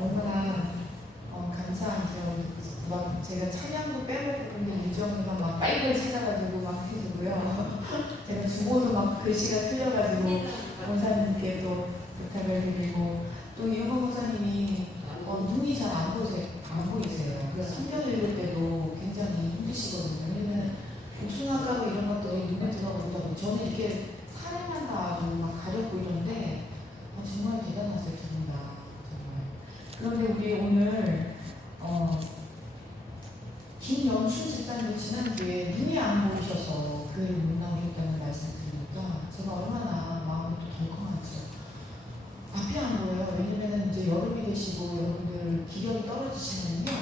얼마나 감사하죠. 막 제가 찬양도 빼먹고 근데 유정이가 막 빨리 찾아가지고 막 해주고요. 제가 주보도 막 글씨가 틀려가지고 목사님께 또 부탁을 드리고 또 이영호 목사님이 눈이 잘 안 보이세요. 그래서 성경 읽을 때도 굉장히 힘드시거든요. 왜냐면 복숭아가고 이런 것들이 눈에 들어가고 저는 이렇게 사례만 다 막 가렵고 이런데 정말 대단하세요, 두 분 다. 정말. 그런데 우리 오늘 김영춘 집사님 지난주에 눈이 안 보이셔서 교회를 못 나오셨다는 말씀 드리니까 제가 얼마나 마음이 또 덜컹하죠. 앞이 안 보여요. 왜냐면 이제 여름이 되시고 여러분들 기력이 떨어지시면요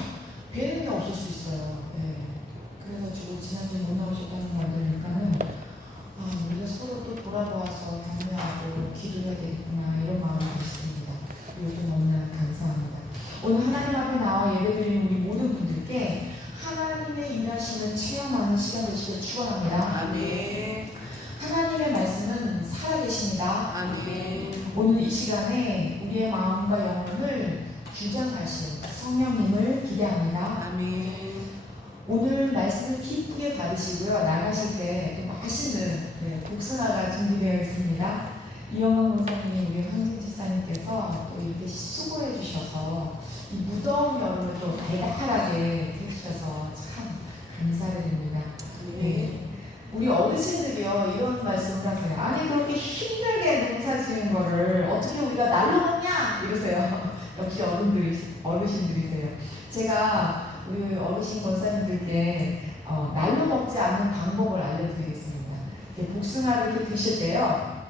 뵈는 게 없을 수 있어요. 네. 그래가지고 지난주에 못 나오셨다는 말 들으니까는 우리가 서로 또 돌아보아서 격려하고 기도해야 되겠구나 이런 마음이 있습니다. 요즘 너무나 감사합니다. 오늘 하나님 앞에 나와 예배드리는 우리 모든 분들께 하나님의 일하심을 체험하는 시간 되시길 축원합니다. 아멘. 하나님의 말씀은 살아계십니다. 아멘. 오늘 이 시간에 우리의 마음과 영혼을 주장하실 성령님을 기대합니다. 아멘. 오늘 말씀을 기쁘게 받으시고요. 나가실 때 맛있는 복숭아가 준비되어 있습니다. 이영원 목사님, 우리 황진 집사님께서 또 이렇게 수고해 주셔서 이 무더운 여름을 또 달달하게 해주셔서 참 감사를 드립니다. 네. 우리 어르신들이요 이런 말씀을 하세요. 아니 그렇게 힘들게 농사 지은 거를 어떻게 우리가 날로 먹냐 이러세요. 역시 어르신들이세요. 제가 우리 어르신 권사님들께 날로 먹지 않는 방법을 알려드리겠습니다. 복숭아를 이렇게 드실 때요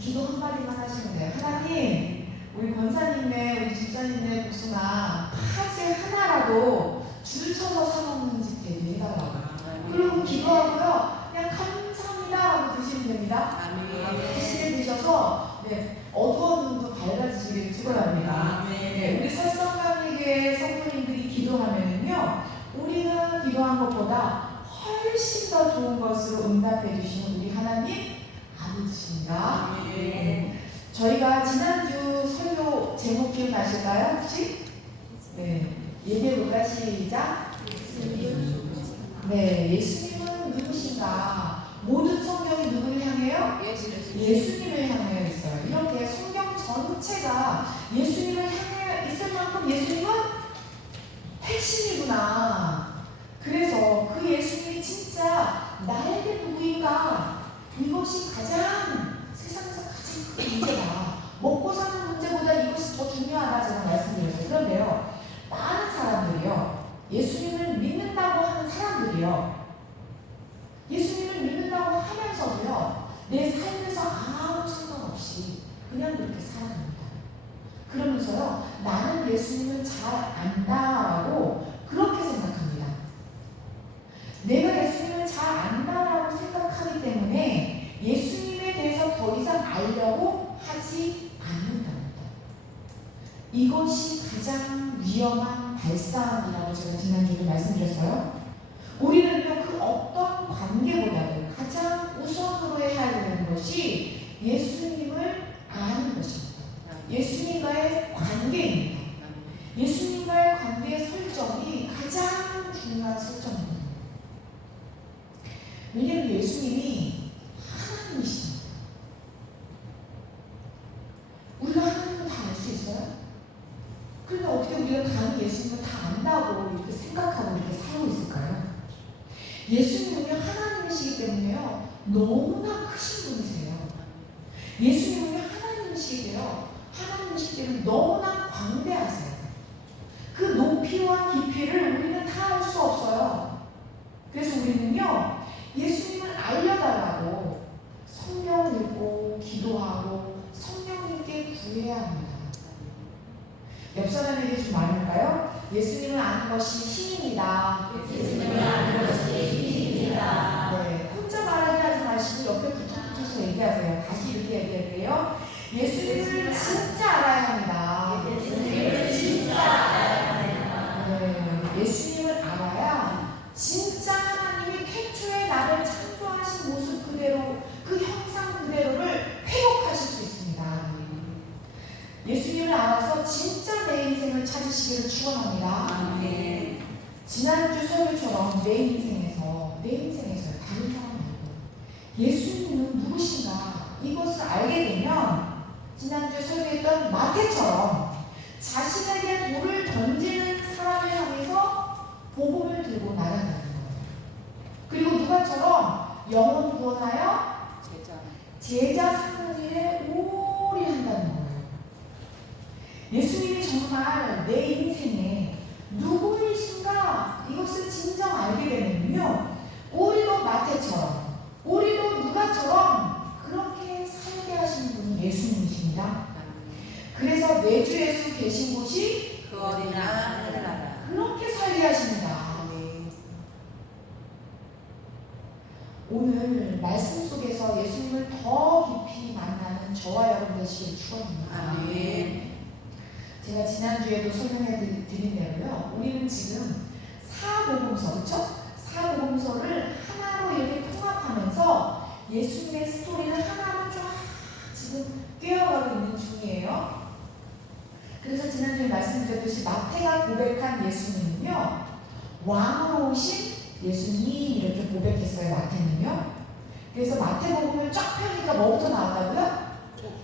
기도 한마디만 하시면 돼요. 하나님, 우리 권사님네 우리 집사님네 복숭아 파지 하나라도 줄 서서 사먹는 집 되게 해달라고. 그리고 기도하고요 그냥 감사합니다 하고 드시면 됩니다. 맛있게 드셔서 어두운 눈도 밝아지시길 축원합니다. 우리 설성감리교회 성도님들이 기도하면은요 우리가 기도한 것보다 훨씬 더 좋은 것으로 응답해 주시는 우리 하나님 아버지십니다. 저희가 지난주 설교 제목 기억나실까요? 혹시? 예배볼까? 시작. 예수님은 누구신가? 모든 성경이 누구를 향해요? 예수님을 향해 있어요. 이렇게 성경 전체가 예수님을 향해 있을 만큼 예수님은 핵심이구나. 그래서 그 예수님이 진짜 나에게 누구인가? 이것이 가장 세상에서 가장 큰 문제다. 먹고 사는 문제보다 이것이 더 중요하다 제가 말씀드렸어요. 그런데요 많은 사람들이요 예수님을 믿는다고 하는 사람들이요 예수님을 믿는다고 하면서도요 내 삶에서 아무 상관없이 그냥 그렇게 살아갑니다. 그러면서요 나는 예수님을 잘 안다라고 그렇게 생각합니다. 내가 예수님을 잘 안다라고 생각하기 때문에 예수님에 대해서 더 이상 알려고 하지 않는답니다. 이것이 가장 위험한 발상이라고 제가 지난주에 말씀드렸어요. 우리는요 그 어떤 관계보다도 가장 우선으로 해야 되는 것이 예수님을 아는 것입니다. 예수님과의 관계입니다. 예수님과의 관계의 설정이 가장 중요한 설정입니다. 왜냐하면 예수님이 하나님이십니다. 우리가 하나님을 다 알 수 있어요? 그런데 어떻게 우리가 감히 예수님을 다 안다고 이렇게 생각하고 이렇게 살고 있을까요? 예수님은요 하나님이시기 때문에요 너무나 크신 분이세요. 예수님은요 하나님이시기 때문에 너무나 광대하세요. 그 높이와 깊이를 우리는 다 알 수 없어요. 그래서 우리는요 예수님을 알려달라고 성경을 읽고 기도하고 성령님께 구해야 합니다. 옆 사람에게 좀 말할까요? 예수님을 아는 것이 힘입니다. 예수님을 아는 것이 힘입니다. 혼자 말하게 하지 마시고 옆에 붙어서 얘기하세요. 다시 이렇게 얘기할게요. 예수님을 진짜 알아야 합니다. 예수님을 진짜 알아야 합니다. 예수님을 알아야 진짜 하나님이 태초에 나를 창조하신 모습 그대로 그 형상 그대로를 회복하실 수 있습니다. 예수님을 알아서 진짜 내 찾으시기를 축원합니다. 아멘. 지난주 설교처럼 내 인생에서요, 다른 사람 말고 예수님은 누구신가 이것을 알게 되면 지난주에 설교했던 마태처럼 자신에게 돌을 던지는 사람을 향해서 복음을 들고 나간다는 거예요. 그리고 누가처럼 영혼 구원하여 제자 삼는 일에 오래 한다는 거예요. 예수님이 정말 내 인생에 누구이신가 이것을 진정 알게 되면요, 우리도 마태처럼, 우리도 누가처럼 그렇게 살게 하시는 분이 예수님이십니다. 그래서 내주 예수 계신 곳이 그 어디나 하늘나라. 그렇게 살게 하십니다. 오늘 말씀 속에서 예수님을 더 깊이 만나는 저와 여러분 되시길 축원합니다. 아멘. 제가 지난주에도 설명해 드린 대로요, 우리는 지금 사복음서, 그렇죠? 사복음서를 하나로 이렇게 통합하면서 예수님의 스토리를 하나로 쫙 지금 꿰어가고 있는 중이에요. 그래서 지난주에 말씀드렸듯이 마태가 고백한 예수님은요, 왕으로 오신 예수님 이렇게 고백했어요. 마태는요. 그래서 마태복음을 쫙 펴니까 뭐부터 나왔다고요?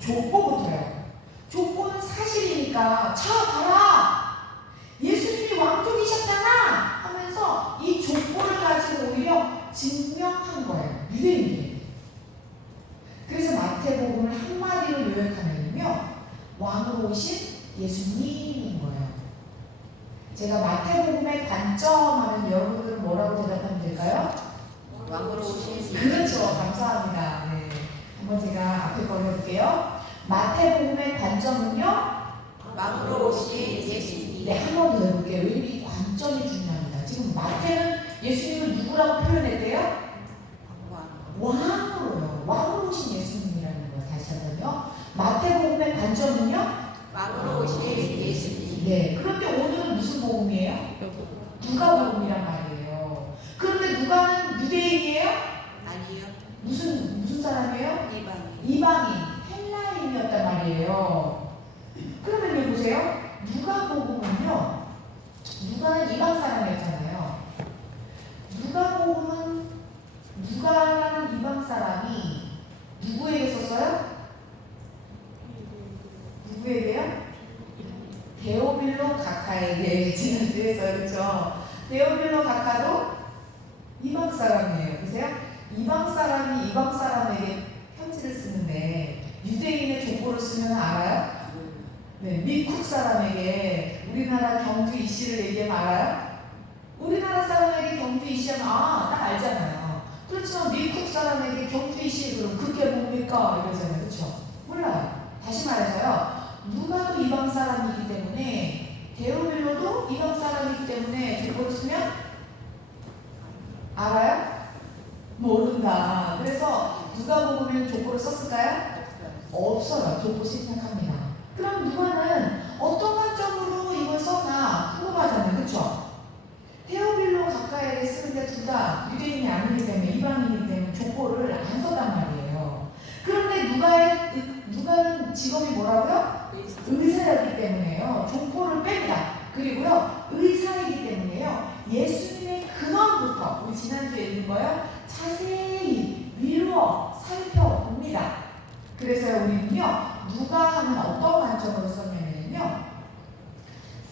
족보부터요. 족보는 사실이니까 자 봐라, 예수님이 왕족이셨잖아 하면서 이 족보를 가지고 오히려 증명한 거예요, 유대인들이. 그래서 마태복음을 한마디로 요약하면요, 왕으로 오신 예수님인 거예요. 제가 마태복음의 관점 하면 여러분들은 뭐라고 대답하면 될까요? 왕으로 오신 그렇죠. 감사합니다. 네. 한번 제가 앞에 걸 해볼게요. 마태복음의 관점은요? 왕으로 오신 예수님. 네, 한 번 더 해볼게요. 왜냐면 이 관점이 중요합니다. 지금 마태는 예수님을 누구라고 표현했대요? 왕으로요. 왕으로 오신 예수님이라는 거 다시 한번요. 마태복음의 관점은요? 왕으로 오신 예수님. 네. 그런데 오늘은 무슨 복음이에요? 누가복음이란 말이에요. 그런데 누가는 유대인이에요? 아니요. 무슨 사람이에요? 이방인. 이방인, 헬라인이었단 말이에요. 그러면 여기 보세요. 누가복음은요, 누가는 이방 사람이었잖아요. 누가복음은 누가라는 이방 사람이 누구에게 썼어요? 누구에게요? 데오빌로 가카에게 지난주에 했어요. 그렇죠? 데오빌로 가카도 이방 사람이에요. 보세요. 이방 사람이 이방 사람에게 편지를 쓰는데 유대인의 족보를 쓰면 알아요? 네, 미국 사람에게 우리나라 경주 이씨를 얘기하면 알아요? 우리나라 사람에게 경주 이씨하면 딱 알잖아요. 그렇지만 미국 사람에게 경주 이씨 그럼 그게 뭡니까? 이러잖아요. 그렇죠? 몰라요. 다시 말해서요, 누가도 이방 사람이기 때문에, 데오빌로도 이방 사람이기 때문에 족보를 쓰면 알아요? 모른다. 그래서 누가복음에는 족보를 썼을까요? 없어요. 족보 생략합니다. 그럼 누가는 어떤 관점으로 이걸 썼나 궁금하잖아요. 그렇죠? 데오빌로 가까이에 쓰는데 둘 다 유대인이 아니기 때문에, 이방인이기 때문에 족보를 안 썼단 말이에요. 그런데 누가는 직업이 뭐라고요? 의사였기 때문에요, 족보를 뺍니다. 그리고요, 의사이기 때문에요, 예수님의 근원부터 우리 지난주에 읽은 거요, 자세히 미루어 살펴봅니다. 그래서 우리는요, 누가 하는 어떤 관점으로 썼냐면요,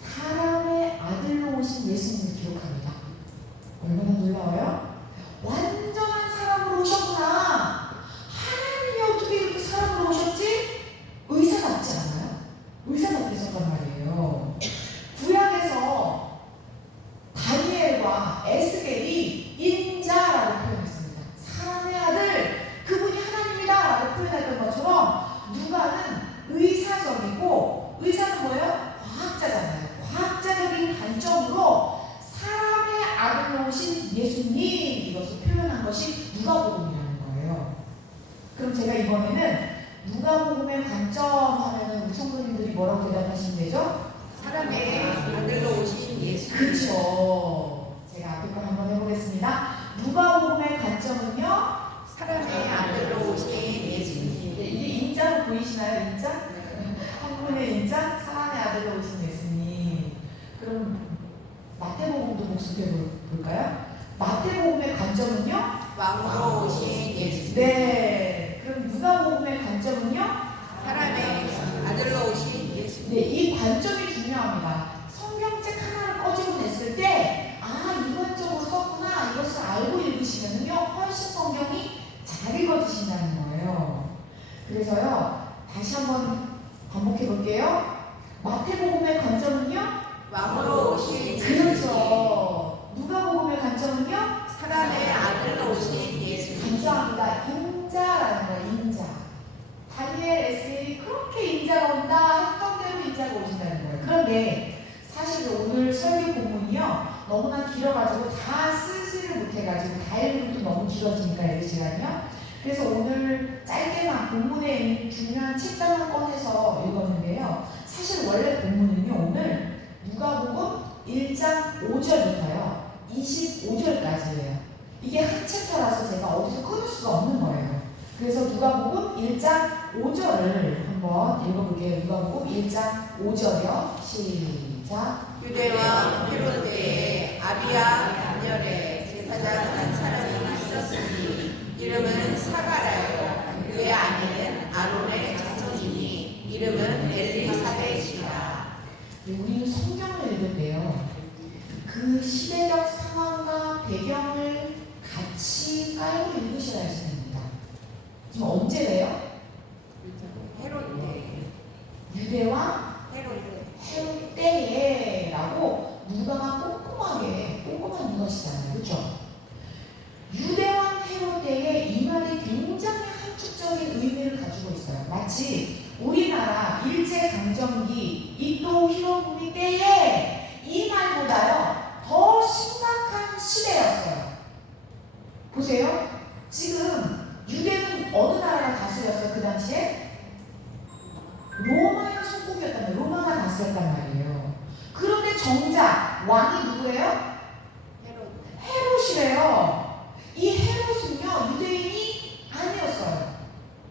사람의 아들로 오신 예수님을 기록합니다. 얼마나 놀라워요? 완전한 사람으로 오셨구나. 하나님이 어떻게 이렇게 사람으로 오셨지? 의사답지 않아요? 의사답게 썼단 말이에요. 구약에서 다니엘과 에스겔이 인자라고 표현했습니다. 사람의 아들, 그분이 하나님이다 라고 표현했던 것처럼 누가는 의사적이고, 의사는 뭐예요? 과학자잖아요. 과학자적인 관점으로 사람의 아들로 오신 예수님, 이것을 표현한 것이 누가복음이라는 거예요. 그럼 제가 이번에는 누가복음의 관점 하면은 우리 성도님들이 뭐라고 대답하시면 되죠? 사람의 아들로 오신 예수님. 그렇죠. 제가 앞에 걸 한번 해보겠습니다. 누가복음의 관점은요, 사람의 아들로 오신 예수님. 네, 이게 인자로 보이시나요? 인자? 한국의 인자? 사람의 아들로 오신 예수님. 중요합니다. 성경책 하나를 꺼지고 냈을 때, 이것저것 썼구나, 이것을 알고 읽으시면요, 훨씬 성경이 잘 읽어지신다는 거예요. 그래서요, 다시 한번 반복해 볼게요. 마태복음의 관점은요? 왕으로 오신 그렇죠. 누가복음의 관점은요? 사람의 아들로 오신 예수님. 감사합니다. 인자라는 거예요. 인자. 다니엘 에스겔이 그렇게 인자가 온다 했던 대로 인자가 오신다는 거예요. 그런데 사실 오늘 설교 본문이요, 너무나 길어가지고 다 쓰지를 못해가지고 다 읽으면 또 너무 길어지니까 이 시간이요. 그래서 오늘 짧게만 본문에 있는 중요한 책단만 꺼내서 읽었는데요. 사실 원래 본문은요, 오늘 누가복음 1장 5절부터요 25절까지예요. 이게 한 챕터라서 제가 어디서 끊을 수가 없는 거예요. 그래서 누가복음 1장 5절을 한번 읽어볼게요. 누가복음 1장 5절이요. 시작. 유대와 헤롯 때에 아비야 단열에 제사장 한 사람이 있었으니 이름은 사가랴요. 그의 아내는 아론의 자손이니 이름은 엘리사벳이라. 우리는 성경을 읽을 때요, 그 시대적 상황과 배경을 같이 깔고 읽으셔야 됩니다. 지금 언제래요? 헤롯 때. 유대와 헤롯 때. 헤롯 때에라고 누가가 꼼꼼한 누가시잖아요. 그렇죠? 유대왕 헤롯 때에 이 말이 굉장히 함축적인 의미를 가지고 있어요. 마치 우리나라 일제강점기 이토 히로부미 때에 이 말보다요 더 심각한 시대였어요. 보세요. 지금 유대는 어느 나라가 다스렸어요? 그 당시에? 로마의 속국이었단 말이에요. 로마가 다스렸단 말이에요. 그런데 정작 왕이 누구예요? 헤롯이래요. 이 헤롯은요 유대인이 아니었어요.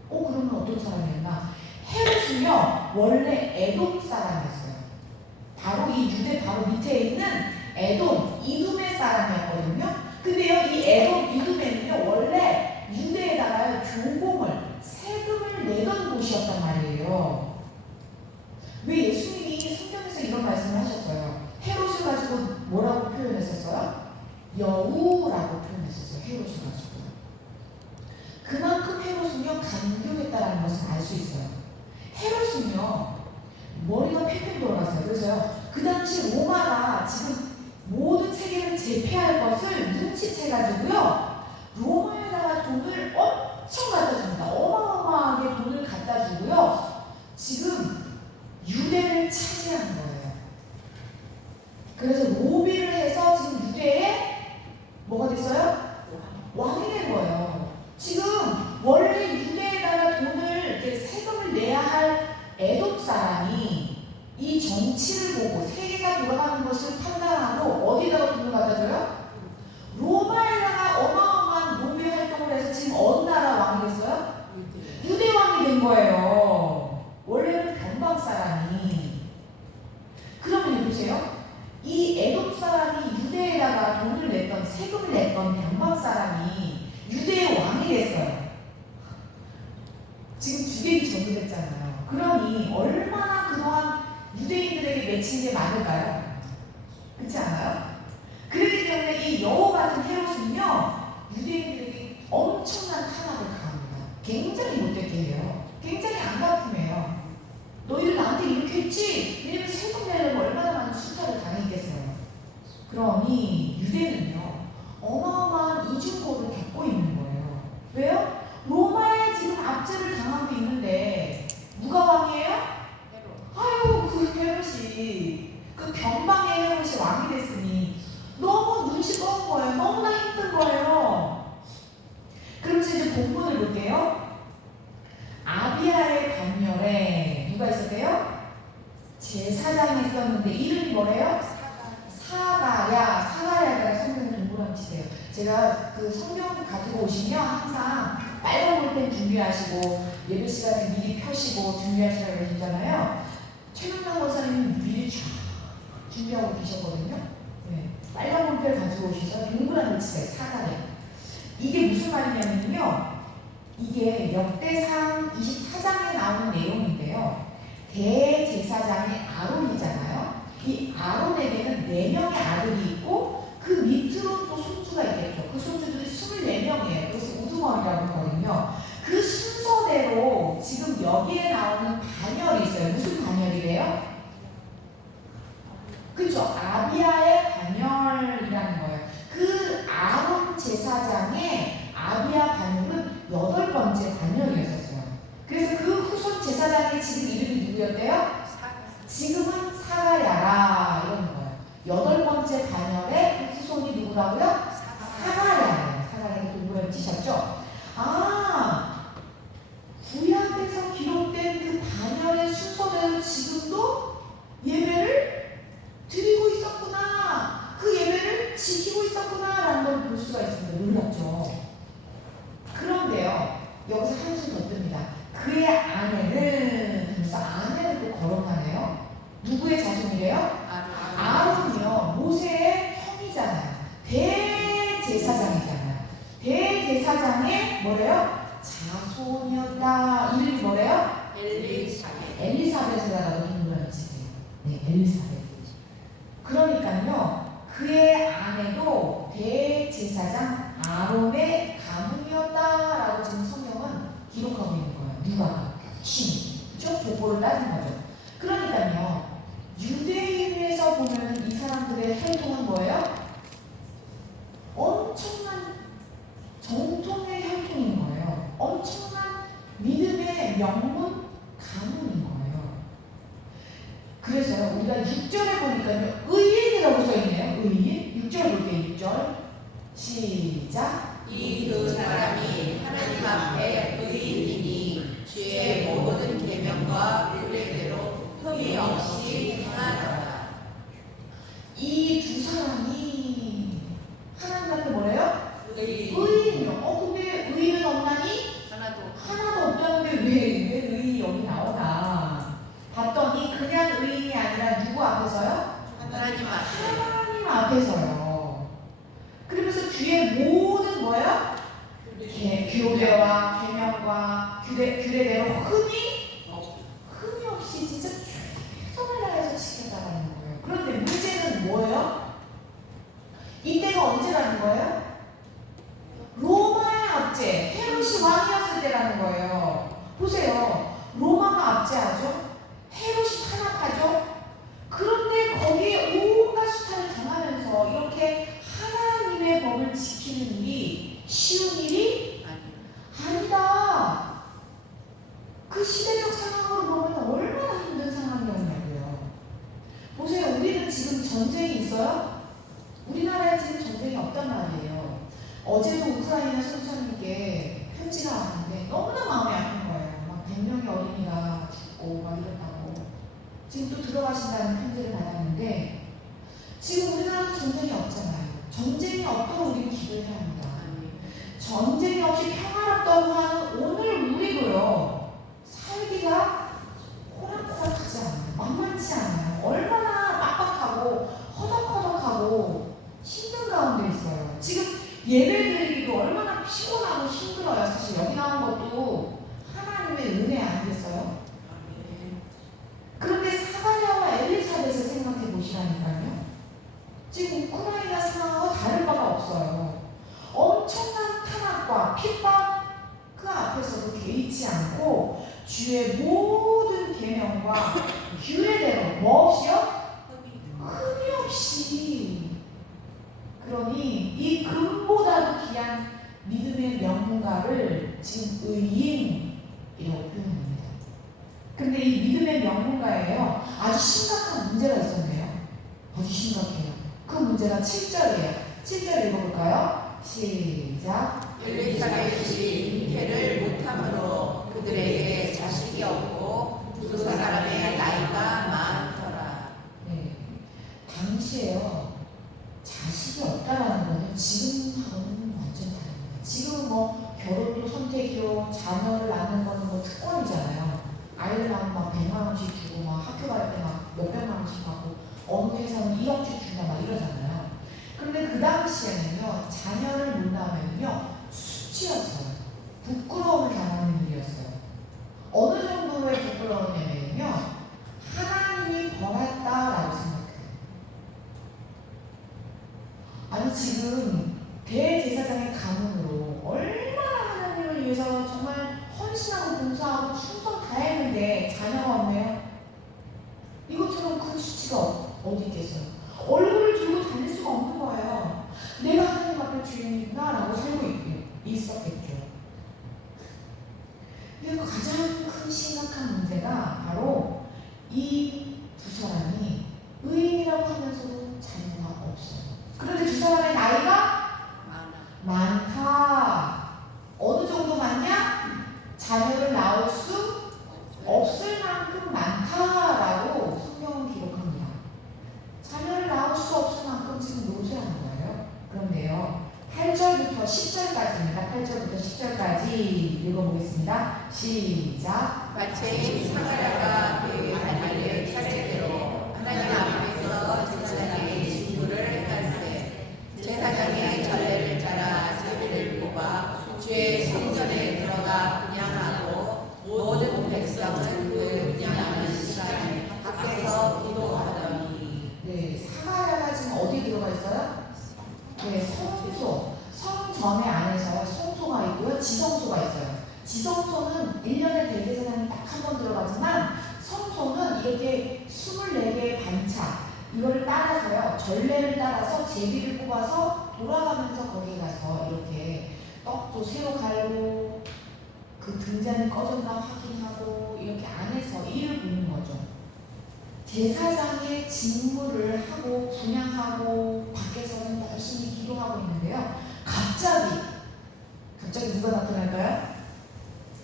그러면 어떤 사람이었나? 헤롯은요 원래 에돔 사람이었어요. 바로 이 유대 바로 밑에 있는 에돔, 이두메 사람이었거든요. 근데요 이 에돔, 이두메는요 원래 유대에다가 조공을, 세금을 내던 곳이었단 말이에요. 왜 예수님이 성경에서 이런 말씀을 하셨어요? 헤롯을 가지고 뭐라고 표현했었어요? 여우라고 표현했었어요. 헤롯을 가지고. 그만큼 헤롯은요 간교했다라는 것을 알 수 있어요. 헤롯은요 머리가 팽팽 돌아갔어요. 그래서요 그 당시 로마가 지금 모든 세계를 제패할 것을 눈치채가지고요 로마에다가 돈을 엄청 갖다 줍니다. 어마어마하게 돈을 갖다 주고요 지금 유대를 차지한 거예요. 그래서 로비를 해서 지금 유대에 뭐가 됐어요? 왕이 된 거예요. 지금 원래 유대에다가 돈을 이렇게 세금을 내야 할 에돔 사람이 이 정치를 보고 세계가 돌아가는 것을 판단하고 어디다가 돈을 갖다 줘요? 로마에다가 어마어마한 로비 활동을 해서 지금 어느 나라 왕이 됐어요? 유대 왕이 된 거예요. 원래는 변방 사람이. 그러면 보세요. 이 에돔 사람이 유대에다가 돈을 냈던, 세금을 냈던 변방 사람이 유대의 왕이 됐어요. 지금 주객이 전도됐잖아요. 그러니 얼마나 그동안 유대인들에게 맺힌 게 많을까요? 그렇지 않아요? 그렇기 때문에 이 여우 같은 헤롯은요 유대인들에게 엄청난 탄압을 가합니다. 굉장히 못되게 해요. 굉장히 안가품해요. 너희들 나한테 이렇게 했지? 왜냐면 세금 내려면 얼마나 많은 수탈을 당했겠어요. 그러니 유대는요 어마어마한 이중고를 겪고 있는 거예요. 왜요? 로마에 지금 압제를 당하고 있는데 누가 왕이에요? 아유 그 헤롯이, 그 변방의 헤롯이 왕이 됐으니 너무 눈치 뻔 거예요. 너무나 힘든 거예요. 그러면서 이제 본문을 볼게요. 아비야의 반열에 누가 있었대요? 제사장이 있었는데 이름이 뭐래요? 사가랴가 성경을 동그라미 치세요. 제가 그 성경 가지고 오시면 항상 빨간 볼펜 준비하시고 예배 시간에 미리 펴시고 준비하시라고 그러시잖아요. 최명남 권사님은 미리 쫙 준비하고 계셨거든요. 네. 빨간 볼펜 가지고 오셔서 동그라미 치세요. 사가랴. 이게 무슨 말이냐면요. 이게 역대상 24장에 나오는 내용인데요. 대제사장이 아론이잖아요. 그죠? 아비아의 반열이라는 거예요. 그 아론 제사장의 아비아 반열은 8번째 반열이었어요. 그래서 그 후손 제사장의 지금 이름이 누구였대요? 지금은 사가랴라 이러는 거예요. 8번째 반열의 그 후손이 누구라고요? 사가랴예요. 사가랴가 누구를 치셨죠? 아, 구약에서 기록된 그 반열의 순서대로 지금도 예배를 드리고 있었구나. 그 예배를 지키고 있었구나라는 걸 볼 수가 있습니다. 놀랍죠? 그런데요, 여기서 한숨 더 뜹니다. 그의 아내는, 그래서 아내를 또 거론하네요. 누구의 자손이래요? 아론이요. 모세의 형이잖아요. 대제사장이잖아요. 대제사장의 뭐래요? 자손이었다. 이름이 뭐래요? 엘리사벳이라고 hindu라는 집이에요. 네, 엘리사벳. 그러니까요, 그의 아내도 대제사장 아론의 가문이었다라고 지금 성경은 기록하고 있는 거예요. 누가? 신. 그죠? 보고를 따진 거죠. 그러니까요, 유대인에서 보면 이 사람들의 혈통은 뭐예요? 엄청난 정통의 혈통인 거예요. 엄청난 믿음의 명문 가문인 거예요. 그래서 우리가 6절에 보니까요, 의인이라고 써있네요. 의인. 6절 볼게요. 6절. 시작. 이 두 사람이 하나님 앞에 의인이니 주의 모든 계명과 규례대로 흠이 없이 행하더라. 이 두 사람이 하나님 앞에 뭐래요? 의인. 의인이요. 근데 의인은 없나니? 하나도 없다는데 왜 의인이 여기 나오나? 봤더니 그냥 의인이 아니라 누구 앞에서요? 하나님 앞에 하나님 앞에서요. 그러면서 주의 모든 뭐예요? 교례와 계명과 규례대로 흠이 없이 진짜 최선을 다해서 지켜나가는 거예요. 그런데 문제는 뭐예요? 이때가 언제라는 거예요? 로마의 압제, 헤롯이 왕이었을 때라는 거예요. 보세요. 로마가 압제하죠. 헤롯이 탄압하죠. 그런데 거기에 온갖 수탈을 당하면서 이렇게 하나님의 법을 지키는 일이 쉬운 일이 아니다. 그 시대적 상황으로 보면 얼마나 힘든 상황이었냐고요. 보세요. 우리는 지금 전쟁이 있어요? 우리나라에 지금 전쟁이 없단 말이에요. 어제도 우크라이나 선수님께 편지가 왔는데 너무나 마음이 아픈 거예요. 막 100명의 어린이가 죽고 막 이랬다고. 지금 또 들어가신다는 편지를 받았는데 지금 우리나라는 전쟁이 없잖아요. 전쟁이 없도록 우리는 기도해야 합니다. 전쟁이 없이 평화롭다고 하는 오늘 우리도요, 살기가 호락호락하지 않아요. 만만치 않아요. 얼마나 빡빡하고 허덕허덕하고 힘든 가운데 있어요. 지금 예배 드리기도 얼마나 피곤하고 힘들어요. 사실 여기 나온 것도 하나님의 은혜 아니겠어요? 그런데 사가랴와 엘리사벳을 생각해 보시라니까요. 지금 우크라이나 상황과 다를 바가 없어요. 엄청난 탄압과 핍박 그 앞에서도 개의치 않고 주의 모든 계명과 규례대로 뭐 없이요? 흠이 없이. 그러니 이 금보다도 귀한 믿음의 명문가를 지금 의인이라고 표현합니다. 근데 이 믿음의 명문가에요, 아주 심각한 문제가 있었네요. 아주 심각해요. 그 문제가 7절이에요. 7절 읽어볼까요? 시작. 엘리사벳이 잉태를 못함으로 그들에게 자식이 없고 두 사람의 나이가 많더라. 네. 당시에요, 자식이 없다라는 거는 지금하고는 완전 다릅니다. 지금은 뭐 결혼도 선택이요, 자녀를 낳는 거는 뭐 특권이잖아요. 아이를 낳으면 막 100만 원씩 주고 막 학교 갈 때 막 몇백만 원씩 받고 어느 회사는 1억씩 준다 막 이러잖아요. 근데 그 당시에는요, 자녀를 못 낳으면요 수치였어요. 부끄러움을 당하는 일이었어요. 어느 정도의 부끄러움이냐면요, 하나님이 벌했다라고 생각해요. 아니 지금 대제사장의 가문으로 얼마나 하나님을 위해서 정말 어디 있겠어요? 얼굴을 들고 다닐 수가 없는 거예요. 내가 하나님 앞에 주인이구나라고 살고 있었겠죠. 근데 가장 큰 심각한 문제가 바로 이 두 사람이 의인이라고 하면서도 자녀가 없어요. 그런데 두 사람의 나이가 많다. 어느 정도 많냐? 자녀를 낳을 수 없을 만큼 많다라고 성경은 기록합니다. 자녀를 낳을 수 없을 만큼 지금 노쇠하는 거예요. 그런데요, 8절부터 10절까지입니다. 8절부터 10절까지 읽어보겠습니다. 시작. 마침 사가랴가 그 아들의 차례대로 하나님 앞에서 제사장의 직무를 할세 제사장의 전례를 따라 제비를 뽑아 주의 성전에 들어가 분향하고 모든 백성은 그 분향하는 시간에 밖에서 기도하더니. 네, 사가랴가 지금 어디 들어가 있어요? 네, 성소. 성전의 안에서 성소가 있고요, 지성소가 있어요. 지성소는 1년에 대제사장이 딱 한 번 들어가지만 성소는 이렇게 24개의 반차 이거를 따라서요, 전례를 따라서 제비를 뽑아서 돌아가면서 거기에 가서 이렇게 떡도 새로 갈고 그 등잔이 꺼졌나 확인하고 이렇게 안에서 일을 보는 거죠. 제사장의 직무를 하고 분향하고 밖에서는 열심히 기도하고 있는데요. 갑자기 누가 나타날까요?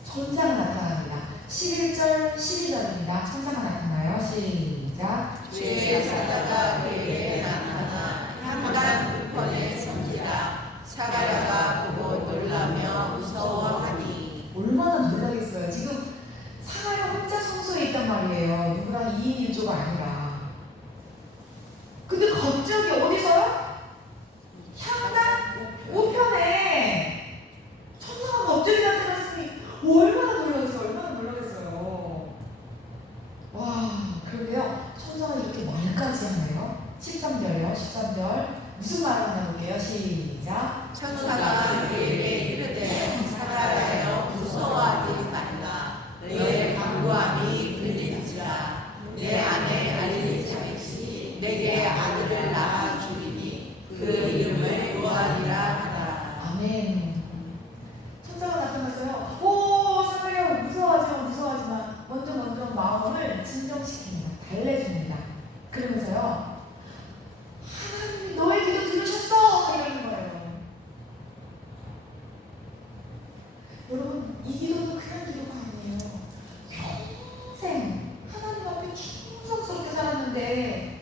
천사가 나타납니다. 11절, 12절입니다. 천사가 나타나요. 시작. 주의 사자가 그에게 나타나 향단 우편에 섬기라. 사가랴가 보고 놀라며 무서워하니. 얼마나 놀라겠어요. 지금 사가랴 혼자 성소에 있단 말이에요. 누구랑 2인 1조가 아니라. 근데 갑자기 어디서요? 향단 우편에 천사가 갑자기 나타났으니 얼마나 놀라겠어요. 와, 그런데요, 천사가 이렇게 말까지 하네요. 13절이요. 13절 무슨 말을 하나 볼게요. 시작. 천사가 그에게 이르되 사가랴여 무서워하지 말라. 내 간구함이 들리지라. 내 아내 엘리사벳이 내게 아들을 낳아 주리니 그 이름을 요한이라 하라. 아멘. 천사가 나타났어요. 오, 사가랴 무서워하지 마. 먼저 마음을 진정시킵니다. 달래줍니다. 그러면서요, 하나님이 너의 기도 들으셨어! 이러는 거예요. 여러분, 이 기도는 그냥 기도가 아니에요. 평생 하나님 앞에 충성스럽게 살았는데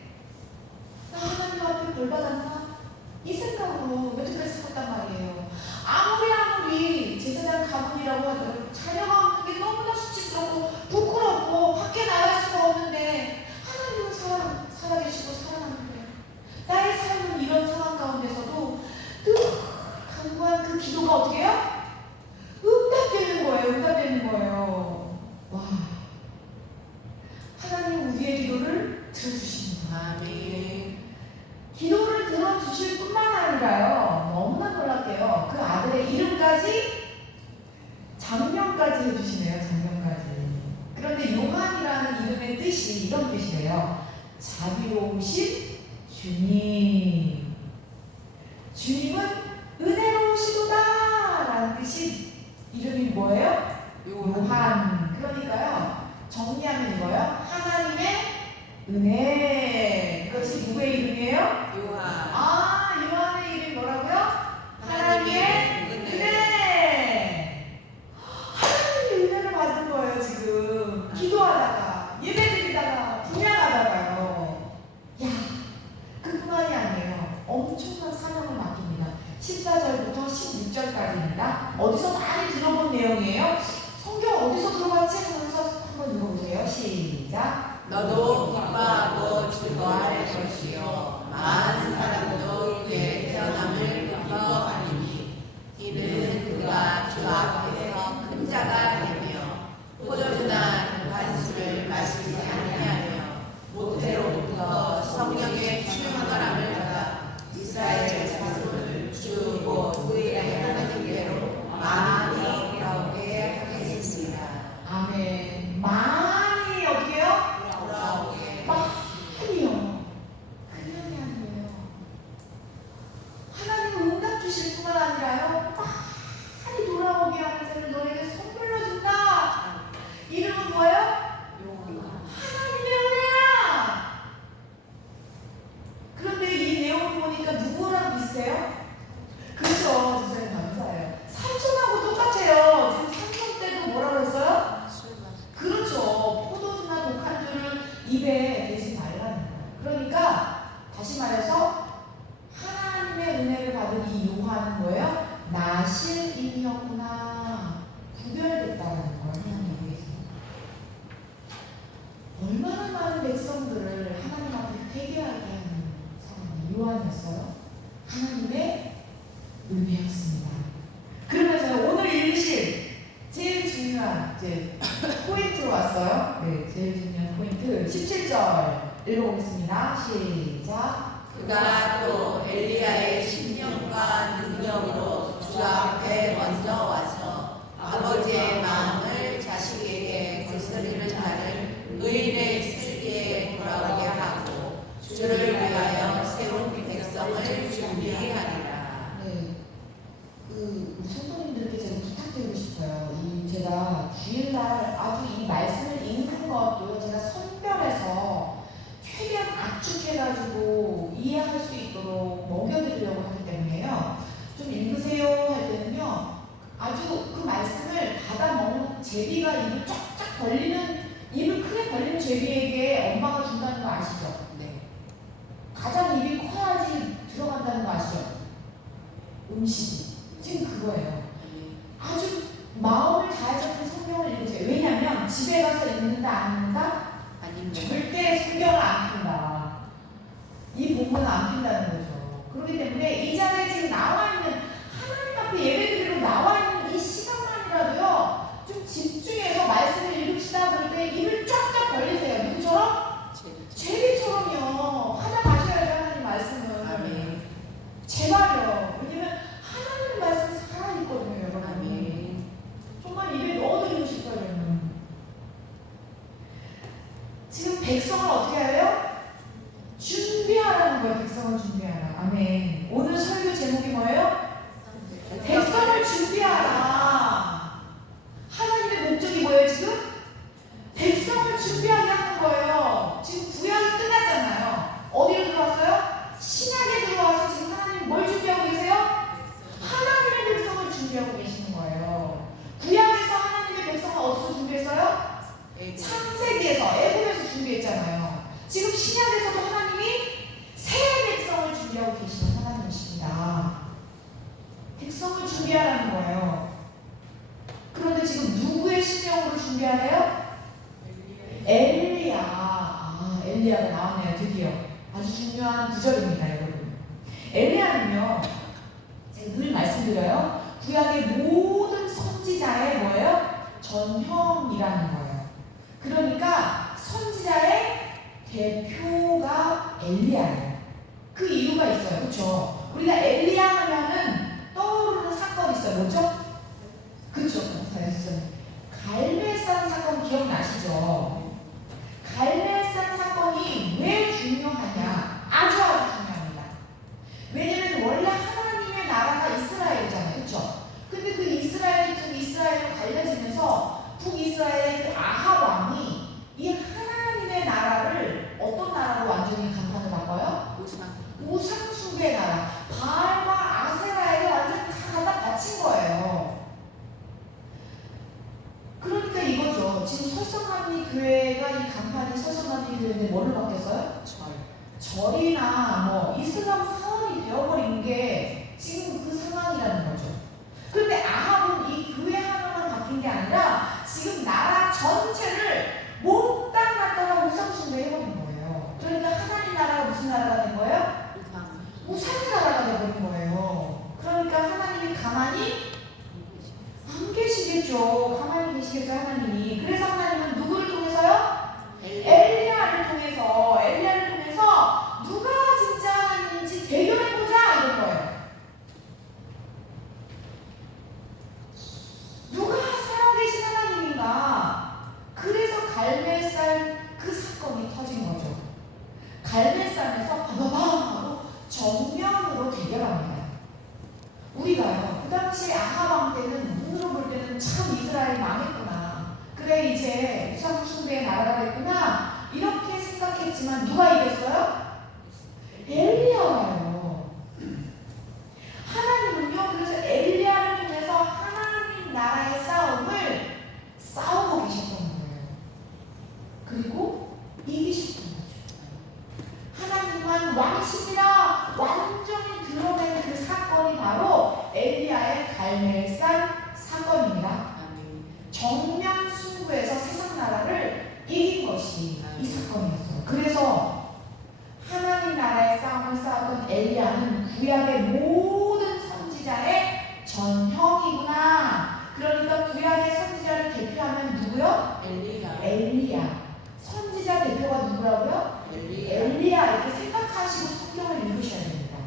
나 하나님 앞에 벌 받았나? 이 생각으로 여태까지 살았단 말이에요. 아무리 제사장 가문이라고 하더라도 자녀가 없는 게 너무나 수치스럽고 부끄럽고 밖에 나갈 수가 없는데 하나님은 살아계시고 살아나는데 나의 삶은 이런 상황 가운데서도 간구한 그 기도가 어떻게 해요? 응답되는 거예요. 와, 하나님 우리의 기도를 들어주십니다. 아멘. 기도를 들어주실 뿐만 아니라요, 너무나 놀랍게요, 그 아들의 이름까지 장명까지 해주시네요. 장명까지. 그런데 요한이라는 이름의 뜻이 이런 뜻이래요. 자비로우신 주님. 주님은 은혜로우시도다 라는 뜻이 이름이 뭐예요? 요한. 그러니까요, 정리하면 이거예요. 하나님의 은혜. 그것이 누구의 이름이에요? 요한. 요한의 이름이 뭐라고요? 하나님의 은혜. 하나님의 은혜를 받은 거예요. 지금 기도하다가 예배드리다가 분양하다가요. 야, 그뿐만이 아니에요. 엄청난 사명을 맡깁니다. 14절부터 16절까지입니다. 어디서 많이 들어본 내용이에요. 성경 어디서 들어봤지 하면서 한번 읽어보세요. 시작. 너도 기뻐하고 즐거워할 것이요 많은 사람도 그의 태어남을 기뻐하리니 이는 그가 주 앞에서 큰 자가 되며 포도주나 단술을 마시지 아니하며 모태로부터 성령의 충만함을 받아 이스라엘 자손을 주고 그의 하나님께로 많이 나오게 하겠습니다. 아멘. 많이 어디에요? 돌아오게. 많이요. 보니까 누구랑 비슷해요? 그렇죠. 주사님 감사해요. 삼손하고 똑같아요. 지금 삼손 때도 뭐라고 했어요? 그렇죠. 포도주나 독한주를 입에 대지 말라는 거예요. 그러니까 다시 말해서 하나님의 은혜를 받은 이 요한은 뭐예요? 나실인이었구나. 구별됐다는 걸 하나님에 대해서. 얼마나 많은 백성들을 하나님 앞에 회개하게 하는 사람이 요한이었어요? 하나님의 은혜였습니다. 그러면서 오늘 읽으실 제일 중요한 이제 포인트로 왔어요. 네, 제일 중요한 포인트 17절 읽어보겠습니다. 시작. 그가 또 엘리야의 신령과 능력으로 주 앞에 먼저 와서 아버지의 마음을 자식에게 거스르는 자를 의인의 쓸기에 돌아오게 하고 주를 위하여 새로운 백성을 준비하리라. 네, 우리 성도님들께 제가 부탁드리고 싶어요. 제가 주일날 아주 이 말씀을 읽는 것도 제가 선별해서 최대한 압축해가지고 이해할 수 있도록 먹여드리려고 하기 때문에요. 좀 읽으세요 할 때는요, 아주 그 말씀을 받아 먹는 제비가 입을 쫙쫙 벌리는, 입을 크게 벌리는 제비에게 엄마가 준다는 거 아시죠? 네. 가장 입이 커야지 들어간다는 거 아시죠? 음식이. 지금 그거예요. 아주 마음을 다해서 성경을 읽으세요. 왜냐면 집에 가서 읽는다 안 읽는다? 절대 성경을 안 핀다. 이 본문은 안 핀다는 거죠. 그렇기 때문에 이 자리에 지금 나와 있는, 하나님 앞에 예배드리러 나와 있는 이 시간만이라도요, 좀 집중해서 말씀을 읽읍시다. 그럴 때 입을 쫙쫙 벌리세요. 누구처럼? 제비처럼요. 하나가셔야죠. 하나님 말씀을. 아멘. 제발요. 왜냐면 하나님의 말씀이 살아있거든요, 여러분. 아멘. 정말 입에 넣어드리고 싶어요, 여러분. 지금 백성을 어떻게 해야 돼요? 준비하라는 거예요. 백성을 준비하라. 아멘. 오늘 설교 제목이 뭐예요? 백성을 준비하라. 하나님의 목적이 뭐예요, 지금? 백성을 준비하게 하는 거예요. 지금 구약이 끝났잖아요. 어디로 들어왔어요? 신약에 들어와서 지금 하나님 뭘 준비하고 계세요? 하나님의 백성을 준비하고 계시는 거예요. 구약에서 하나님의 백성을 어디서 준비했어요? 창세기에서, 애굽에서 준비했잖아요. 지금 신약에서도 하나님이 새 백성을 준비하고 계시는 하나님이십니다. 백성을 준비하라는 거예요. 그런데 지금 누구의 신령으로 준비하래요? 엘리야. 엘리야가 나왔네요. 드디어. 아주 중요한 구절입니다, 여러분. 엘리야는요, 제가 늘 말씀드려요. 구약의 모든 선지자의 뭐예요? 전형이라는 거예요. 그러니까 선지자의 대표가 엘리야예요. 그 이유가 있어요. 그렇죠? 우리가 엘리야 하면은 떠오르는 사건이 있어요. 뭐죠? 그렇죠. 갈멜산 사건 기억나시죠? 갈멜산 사건이 왜 중요하냐? 아주 중요합니다. 왜냐면 원래 하나님의 나라가 이스라엘이잖아요. 그렇죠? 근데 그 이스라엘이 북이스라엘로 갈려지면서 북이스라엘의 그 아합 왕이 이 하나님의 나라를 어떤 나라로 완전히 간판을 바꿔요? 우상숭배의 나라, 바알과 아세라에게 완전히 다 갖다 바친 거예요. 그러니까 이거죠. 지금 설성남리 교회가 이 간판이 설성남리 교회인데 뭐를 바뀌었어요? 절이나 뭐 이슬람 사원이 되어버린 게 지금 그 상황이라는 거죠. 그런데 아합은 이 교회 하나만 바뀐 게 아니라 지금 나라 전체를 몽땅 갖다가 우상숭배해버린 거예요. 그러니까 하나님 나라가 무슨 나라가 된 거예요? 우상의 나라가 돼버린 거예요. 그러니까 하나님이 가만히 안 계시겠죠. 가만히 계시겠어요, 하나님이. 그래서 하나님은 누구를 통해서요? 엘리야를 통해서 누가 진짜 하나님인지 대결해보자 이런 거예요. 누가 살아계신 하나님인가? 그래서 갈멜산 그 사건이 터진 거죠. 갈멜산에서 바바밤 하고 정면으로 대결합니다. 우리가요, 그 당시에 아합 왕 때는 눈으로 볼 때는 참 이스라엘이 망했구나. 그래 이제 우상숭배의 나라가 됐구나. 이렇게 생각했지만 누가 이겼어요? 엘리야가요. 엘리야는 왕이십니다. 완전히 드러낸 그 사건이 바로 엘리야의 갈멜산 사건입니다. 아멘. 정면 승부에서 세상 나라를 이긴 것이 이 사건이었어요. 그래서 하나님 나라의 싸움을 싸웠던 엘리야는 구약의 모든 선지자의 전형이구나. 그러니까 구약의 선지자를 대표하면 누구요? 엘리야. 엘리야. 선지자 대표가 누구라고요? 엘리야. 이렇게 생각하시고 성경을 읽으셔야 됩니다.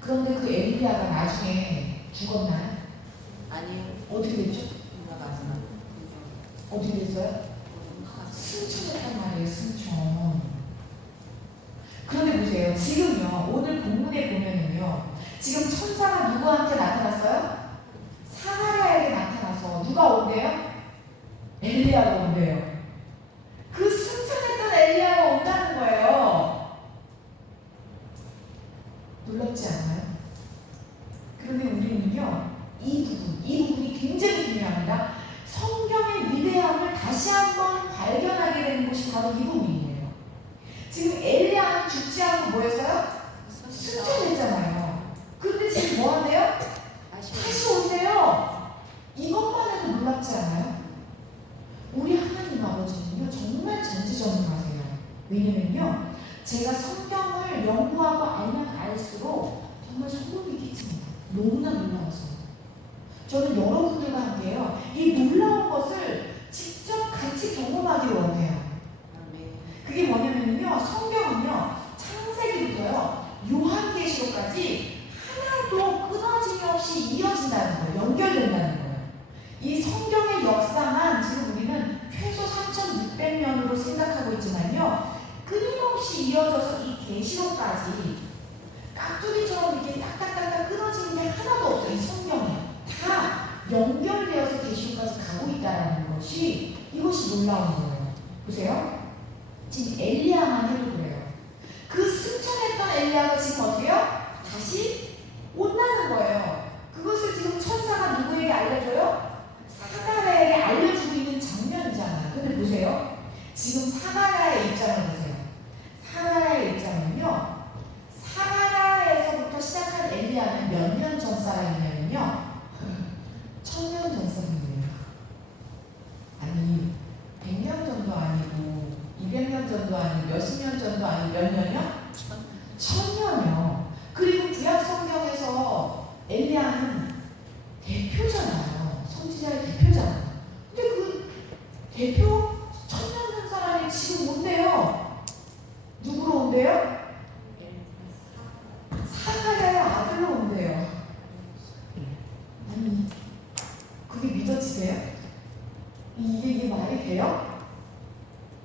그런데 그 엘리야가 나중에 죽었나요? 아니요. 어떻게 됐죠? 올라가서. 어떻게 됐어요? 승천했단 말이에요. 승천. 그런데 보세요. 지금요. 오늘 본문에 보면은요. 지금 천사가 누구한테 나타났어요? 사마리아에게 나타나서 누가 온대요? 엘리야가 온대요. 그 승천했던 엘리야가 온다는 거예요. 놀랍지 않아요? 그런데 우리는요. 이 부분이 굉장히 중요합니다. 성경의 위대함을 다시 한번 발견하게 되는 곳이 바로 이 부분이에요. 지금 엘리야는 죽지 않고 뭐였어요? 승천했잖아요. 그런데 지금 뭐 한대요? 다시 온대요. 이것만 해도 놀랍지 않아요? 우리 하나님 아버지는요 정말 전지전능하세요. 왜냐면요 제가 성경을 연구하고 알면 알수록 정말 소름이 끼칩니다. 너무나 놀라워서 저는 여러분들과 함께요 이 놀라운 것을 직접 같이 경험하기를 원해요. 그게 뭐냐면요 성경은요 창세기부터요 요한계시록까지 하나도 끊어짐이 없이 이어진다는 거예요. 연결된다는 거예요. 이 성경의 역사만 지금 우리는 최소 3,600년으로 생각하고 있지만요 끊임없이 이어져서 이 계시록까지 깍두기처럼 이렇게 딱딱딱딱 끊어지는 게 하나도 없어요. 이 성경에 다 연결되어서 계시록까지 가고 있다는 것이 이것이 놀라운 거예요. 보세요. 지금 엘리야만 해도 그래요. 그 승천했던 엘리야가 지금 어때요? 다시 온다는 거예요. 그것을 지금 천사가 누구에게 알려줘요? 사마리아에게 알려주고 있는 장면이잖아요. 근데 보세요. 지금 사마리아의 입장을 보세요. 사마리아의 입장은요. 사마리아에서부터 시작한 엘리야는 몇 년 전 사람이냐면요. 1000년 전 사람이에요. 아니 100년 전도 아니고 200년 전도 아니고 몇십 년 전도 아니고 몇 년이요? 1000년이요. 그리고 구약 성경에서 엘리야는 대표잖아요. 선지자의 대표잖아요. 근데 그 대표 1000년 전 사람이 지금 온대요. 누구로 온대요? 사마리아의 아들로 온대요. 아니 그게 믿어지세요? 이게 말이 돼요?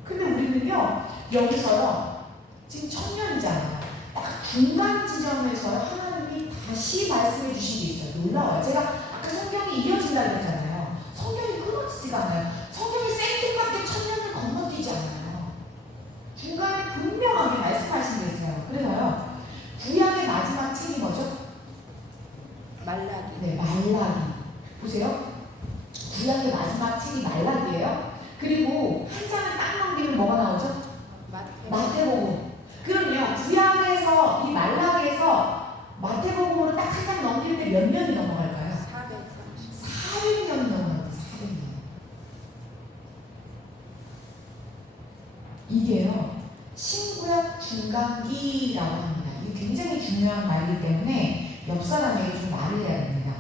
근데 우리는요 여기서요 지금 1000년이잖아요. 딱 중간 지점에서 하나님이 다시 말씀해 주신 게 있어요. 놀라워요. 제가 아까 성경이 이어진다고 그랬잖아요. 성경이 끊어지지가 않아요. 성경이 생뚱맞게 1000년을 건너뛰지 않아요. 중간에 분명하게 말씀하신 게 있어요. 그래서요 구약의 마지막 책이 뭐죠? 말라기. 네, 말라기. 보세요. 구약의 마지막 책이 말라기예요. 그리고 한 장을 딱 넘기면 뭐가 나오죠? 마태복음. 그럼요. 구약에서 이 말라기에서 마태복음으로 딱 한 장 넘길 때 몇 년이 넘어갈까요? 400년이 넘어갑니다. 400년. 이게요. 신구약 중간기라고 합니다. 이게 굉장히 중요한 말이기 때문에 옆 사람에게 좀 말을 해야 됩니다.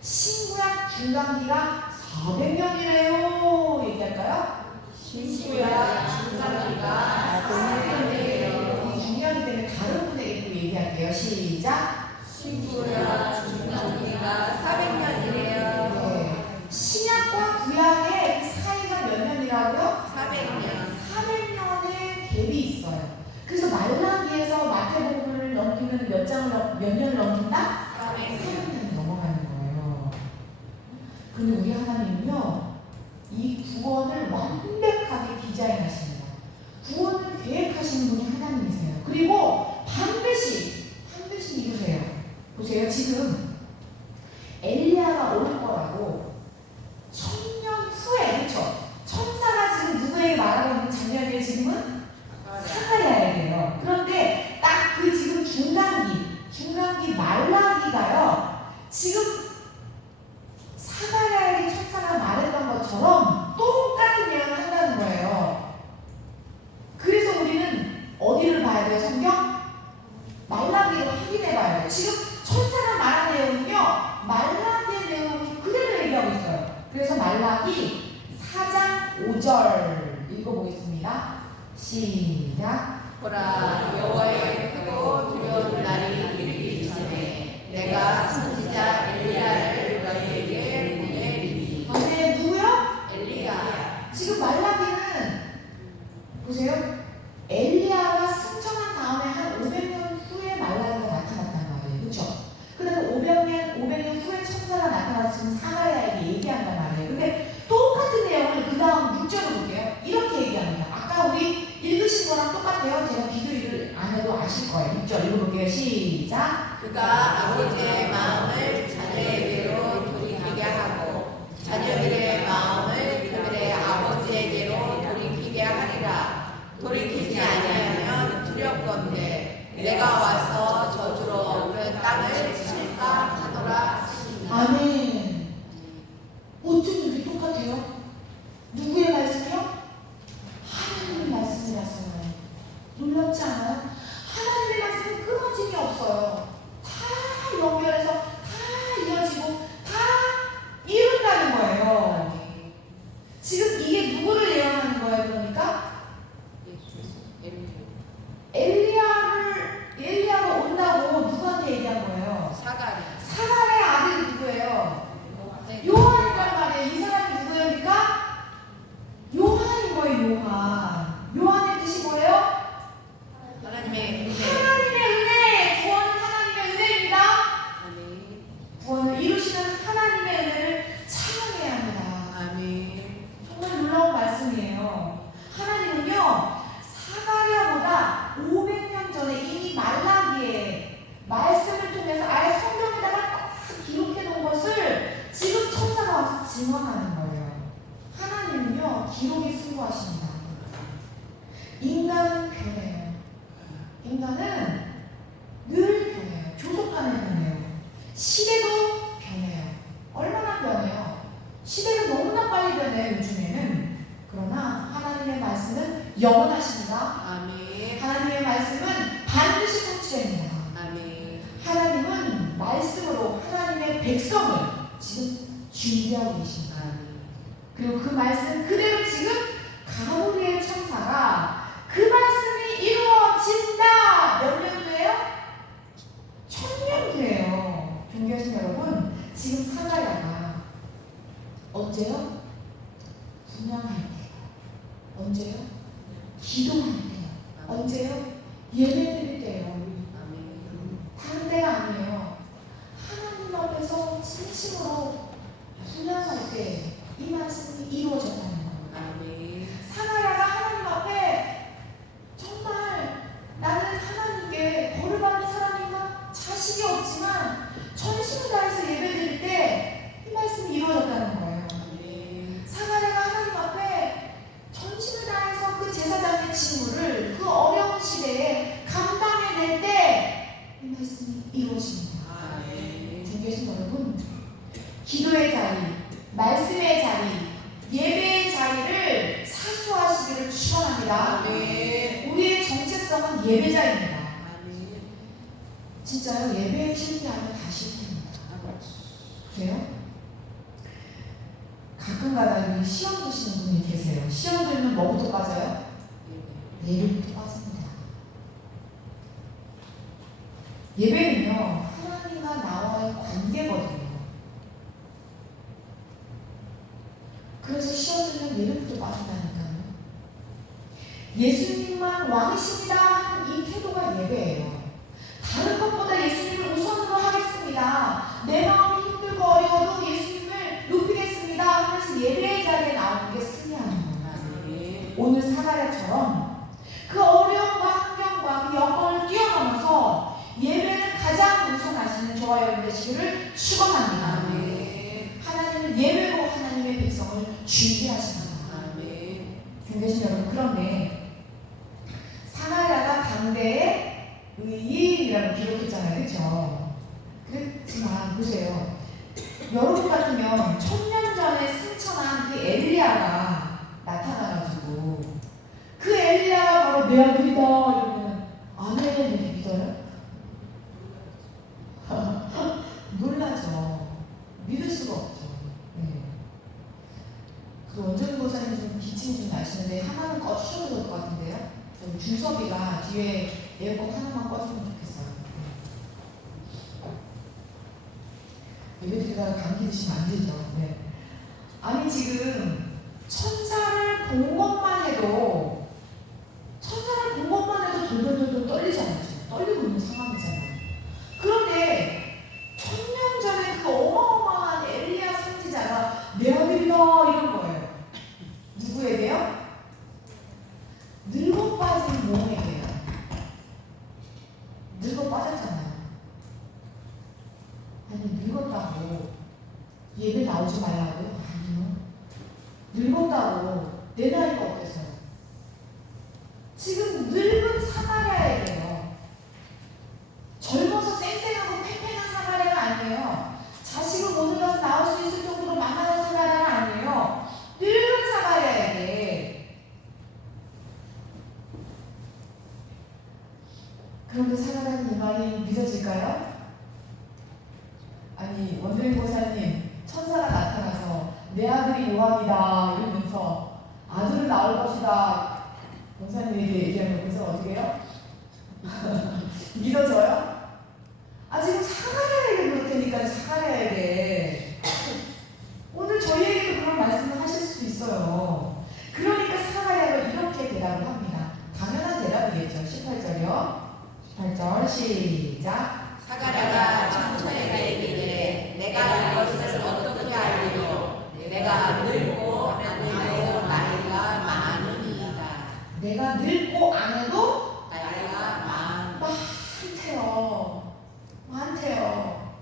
신구약 중간기가 400년이래요. 얘기할까요? 신구약 중간기가 400년이래요. 이게 중요하기 때문에 다른 분에게 또 얘기할게요. 시작. 신구약 중간기가 400년이래요. 네. 신약과 구약의 그 사이가 몇 년이라고요? 400년. 400년의 갭이 있어요. 그래서 말라기에서 마태복음을 넘기면 몇 년을 넘긴다? 400년이 넘어가는 거예요. 근데 우리 하나님은요, 이 구원을 완벽하게 디자인하십니다. 구원을 계획하시는 분이 하나님이세요. 그리고 반드시 믿으세요. 보세요. 지금 엘리야가 올 거라고 1000년 후에, 그렇죠? 천사가 지금 누구에게 말하고 있는 장면이에요? 지금은 사마리아에게요. 그런데 확인해봐야 돼요. 지금 천사가 말한 내용은요, 말라기의 내용을 그대로 얘기하고 있어요. 그래서 말라기 4장 5절 읽어보겠습니다. 시작. 보라, 여호와의 크고 두려운 날이 이르기 전에 내가 선지자 엘리야를 너희에게 보내리니. 근데 누구요? 엘리야. 지금 말라기는 보세요. 엘리야가 승천한 다음에 한 500년 후에 말라기가 나타났단 말이에요. 그렇죠? 그 다음에 500년 후에 천사가 나타났으면 사가랴에게 얘기한단 말이에요. 근데 똑같은 내용을 그 다음 6절을 볼게요. 이렇게 얘기합니다. 아까 우리 읽으신 거랑 똑같아요. 제가 비교를 안 해도 아실 거예요. 6절 읽어볼게요. 시작. 그가 아버지의 마음을 자녀에게로 돌이키게 하고 자녀들의 마음을 그들의 아버지에게로 돌이키게 하리라. 돌이키지 아니하면 두렵건대 내가 와서 저주로 그 땅을 칠까 하노라. 아멘. 어쩜 이렇게 똑같아요? 누구의 말씀이요? 하나님의 말씀이라서요. 놀랍지 않아요? 하나님의 말씀은 끊어짐이 없어요. 다 연결해서 다 이어지고 다 이룬다는 거예요. 지금 이게 누구를 예언하는 거예요? 그러니까 엘리야가 온다고 누구한테 얘기한 거예요? 사가랴의 아들이 누구예요? 요한이란 말이에요. 이 사람이 누구입니까? 요한인 거예요. 요한의 뜻이 뭐예요? 하나님의 은혜. 하나님의 은혜. 구원은 하나님의 은혜입니다. 구원을 이루시는 하나님의 은혜를 찬양해야 합니다. 아멘. 정말 놀라운 말씀이에요. 하나님은요, 사가랴보다 500년 전에 이미 말라기에 말씀을 통해서 아예 성경에다가 딱 기록해 놓은 것을 지금 천사가 와서 증언하는 거예요. 하나님은요, 기록에 승부하십니다. 인간은 변해요. 인간은 늘 변해요. 조속하는 변해요. 시대도 변해요. 얼마나 변해요? 시대가 너무나 빨리 변해요, 요즘에는. 그러나 하나님의 말씀은 영원하십니다. 아멘. 하나님의 말씀은 반드시 성취됩니다. 아멘. 하나님은 말씀으로 하나님의 백성을 지금 준비하고 계십니다. 그리고 그 말씀 그대로 지금 가브리엘 천사가 그 말씀이 이루어진다. 몇 년도예요? 1000년도예요. 존경하신 여러분, 지금 사가랴가 언제요? 분양할 때요. 언제요? 기도할 때요. 언제요? 예배 드릴 때요. 다른 때가 아니에요. 하나님 앞에서 진심으로 분양할 때 이 말씀이 이루어졌다는 거예요. 사가랴가 하나님 앞에 정말 나는 하나님께 벌받는 사람인가? 자식이 없지만 전심을 다해서 예배드릴 때 이 말씀이 이루어졌다는 거예요. 사가랴가 하나님 앞에 전심을 다해서 그 제사장의 직무를 그 어려운 시대에 감당해낼 때 이 말씀이 이루어집니다. 존경하신 여러분, 기도의 자리, 말씀의 자리, 예배의 자리를 사수하시기를 축원합니다. 우리의 정체성은 예배자입니다. 진짜요? 예배에 실패하면 다 실패입니다. 그래요? 가끔가다 여기 시험 드시는 분이 계세요. 시험 들면 뭐부터 빠져요? 예배부터 빠집니다. 예배는요, 하나님과 나와의 관계거든요. 그래서 시험 들면 예배부터 빠진다니까요. 예수님만 왕이십니다 하는 이 태도가 예배예요. 다른 것보다 예수님을 우선으로 하겠습니다. 내 마음이 힘들고 어려워도 예수님을 높이겠습니다 하면서 예배의 자리에 나오는 게 승리하는 거예요. 오늘 사가랴처럼 그 어려움과 환경과 그 여건을 뛰어넘어서 예배를 가장 우선하시는 저와 여러분 되시기를 축원합니다. 하나님은 예배로 하나님의 백성을 준비하십니다. 존경하신 여러분, 그런데 사가랴가 당대의 의인이라고 기록했잖아요. 그렇죠? 그렇지만 보세요. 여러분 같으면 1000년 전에 승천한 그 엘리야가 나타나가지고 그 엘리야가 바로 내 아들이다 이러면 아멘 이렇게 믿어요? 예배 꼭 하나만 꺼주면 좋겠어요. 예배 드리다가 감기 드시면 안 되죠. 네. 아니 지금 천사를 본 것만 해도 돌돌돌돌 떨리잖아요. 지금 떨리고 있는 상황이잖아요. 그런데 1000년 전에 그 어마어마한 엘리야 선지자가 내 아들이다 이런 거예요. 누구에게요? 늙어 빠진 몸에게요. 늙어 빠졌잖아요. 아니 늙었다고 예배 나오지 말라고요? 아니요. 늙었다고 내 나이가 어때서요? 지금 늙은 사마리아에게요. 젊어서 쌩쌩하고 팽팽한 사마리아가 아니에요. 자식을 못 낳아서 나올 수 있을 정도로 만만한 사마리아가 아니에요. 늙은 사마리아에게. 그런데 사마리아는 이 말이 믿어질까요? 아니 원주인 고사님 천사가 나타나서 내 아들이 요한이다 이러면서 아들을 낳을 것이다 권사님에게 얘기하면 그래서 어떻게 해요? 믿어져요? 아 지금 사가랴에게 그럴 테니까 사가랴에게 오늘 저희에게도 그런 말씀을 하실 수도 있어요. 그러니까 사가랴가 이렇게 대답을 합니다. 당연한 대답이겠죠. 18절이요. 18절 시작. 사가랴가 천사에게 이르되 내가 이것을 어떻게 알리요? 내가 늙고 아내도 나이가 많으니이다. 내가 늙고 안 해도 나이가 많대요.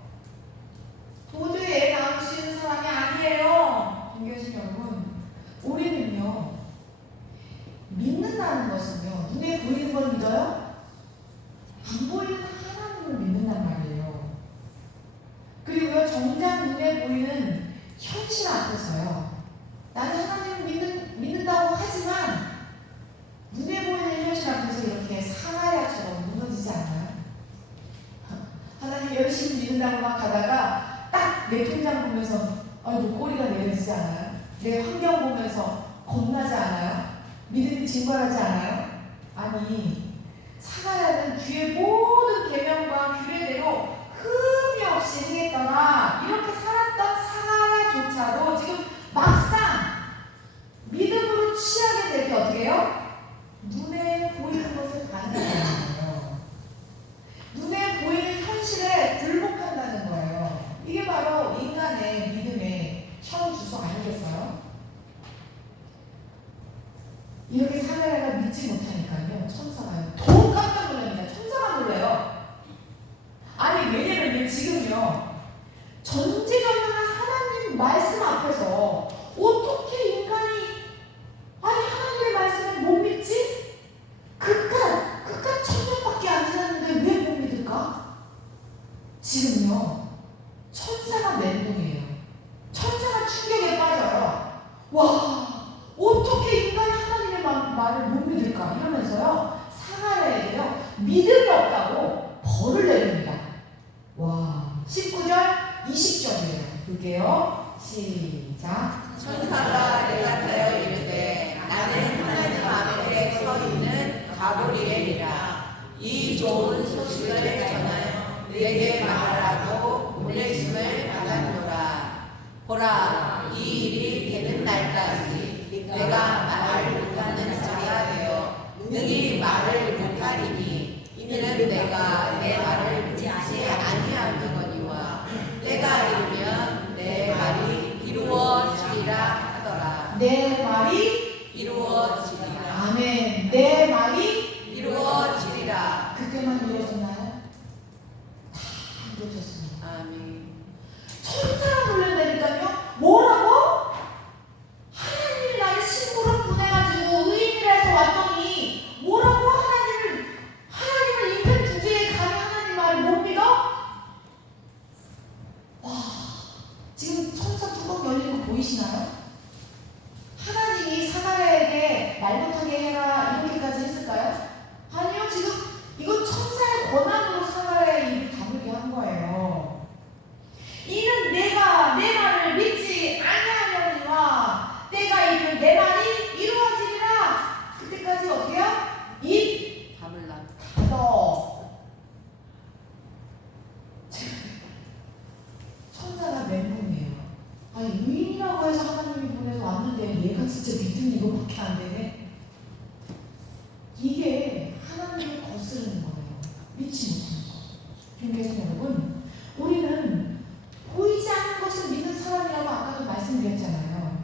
도저히 애 낳을 수 있는 사람이 아니에요. 김교신 여러분, 우리는요 믿는다는 것은요 눈에 보이는 걸 믿어요? 안 보이는 하나님을 믿는단 말이에요. 그리고요 정작 눈에 보이는 현실 앞에서요 나는 하나님을 믿는다고 하지만 눈에 보이는 현실 앞에서 이렇게 사마리아처럼 무너지지 않아요? 하나님 열심히 믿는다고 막 가다가 딱 내 통장 보면서 아이고 꼬리가 내려지지 않아요? 내 환경 보면서 겁나지 않아요? 믿음이 증발하지 않아요? 아니 사가랴는 주의 모든 계명과 규례대로 흠이 없이 행했거나 이렇게 살았던 사가랴조차도 지금 막상 믿음으로 취하게 될 때 어떻게 해요? 눈에 보이는 것을 반응하는 거예요. 눈에 보이는 현실에 굴복한다는 거예요. 이게 바로 인간의 믿음의 현 주소 아니겠어요? 이렇게 사가랴가 믿지 못하니까요 천사가요 더욱 깜짝 놀랍니다. 천사가 놀래요. 아니 왜냐면 지금요 전지전능한 하나님 말씀 앞에서 어떻게 인간이 아니 하나님의 말씀을 못 믿지? 그깟 1000년밖에 안 지났는데 왜 못 믿을까? 지금요 천사가 멘붕이에요. 천사가 충격에 빠져요. 와 어떻게 인간이 하나님의 말을 못 믿을까 이러면서요 사가랴에게요 믿음이 없다고 벌을 내립니다. 와 19절 20절이에요. 볼게요. 시작. 천사가 대답하여 이르되 나는 하나님 앞에 서 있는 가브리엘이라. 이 좋은 소식을 전하여 내게 말하라고 보내심을 받았노라. 보라, 이 일이 되는 날까지 내가 말을 못하는 자가 되어 능히 말을 못하리니 이는 내가 내 말을 듣지 아니하거니와 내가 이르면 내 말이 이루어지리라 하더라. 내 말이 이루어지리라. 아멘. 내 말이 이루어지리라. 그때만 이루어졌나요? 다 이루어졌습니다. 아멘. 천사가 놀란다니까요. 뭐라고? 하나님이 나를 신부로 보내가지고 의인을 해서 왔더니 뭐라고 하나님을 인간 주제에 감히 하나님 말을 못 믿어? 와 지금 천사 뚜껑 열리는 거 보이시나요? 하나님이 사가랴에게 말 못하게 해라 이렇게까지 했을까요? 아니요. 지금 이건 천사의 권한으로 사가랴의 입을 다물게 한 거예요. 이는 내가 그렇게 안 되네. 이게 하나님을 거스르는 거예요. 믿지 못하는 거. 중개자 여러분, 우리는 보이지 않는 것을 믿는 사람이라고 아까도 말씀드렸잖아요.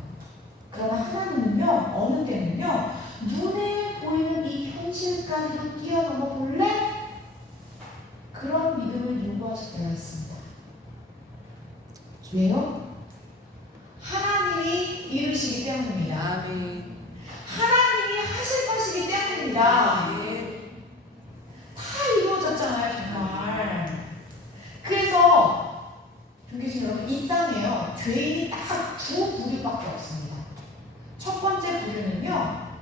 그러나 하나님은요, 어느 때는요, 눈에 보이는 이 현실까지도 뛰어넘어 볼래? 그런 믿음을 요구하실 때가 있습니다. 왜요? 하나님이 이루시기 때문입니다. 아멘. 하나님이 하실 것이기 때문입니다. 다 이루어졌잖아요, 정말. 그래서 교계신 여러분, 이 땅에요, 죄인이 딱 두 부류밖에 없습니다. 첫 번째 부류는요,